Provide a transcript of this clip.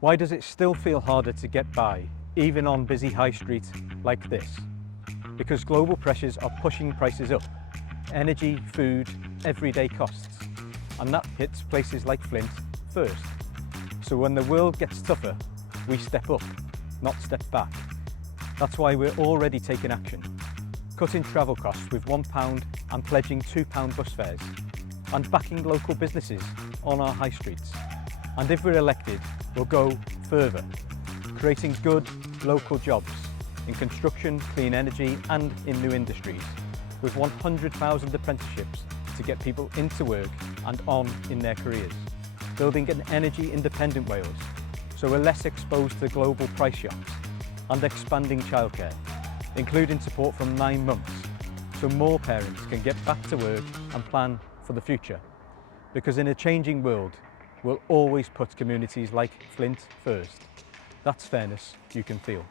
Why does it still feel harder to get by, even on busy high streets like this? Because global pressures are pushing prices up. Energy, food, everyday costs. And that hits places like Flint first. So when the world gets tougher, we step up, not step back. That's why we're already taking action. Cutting travel costs with £1 and pledging £2 bus fares. And backing local businesses on our high streets. And if we're elected, we'll go further, creating good local jobs in construction, clean energy and in new industries, with 100,000 apprenticeships to get people into work and on in their careers, building an energy independent Wales, so we're less exposed to global price shocks, and expanding childcare, including support from 9 months, so more parents can get back to work and plan for the future. Because in a changing world, we'll always put communities like Flint first. That's fairness you can feel.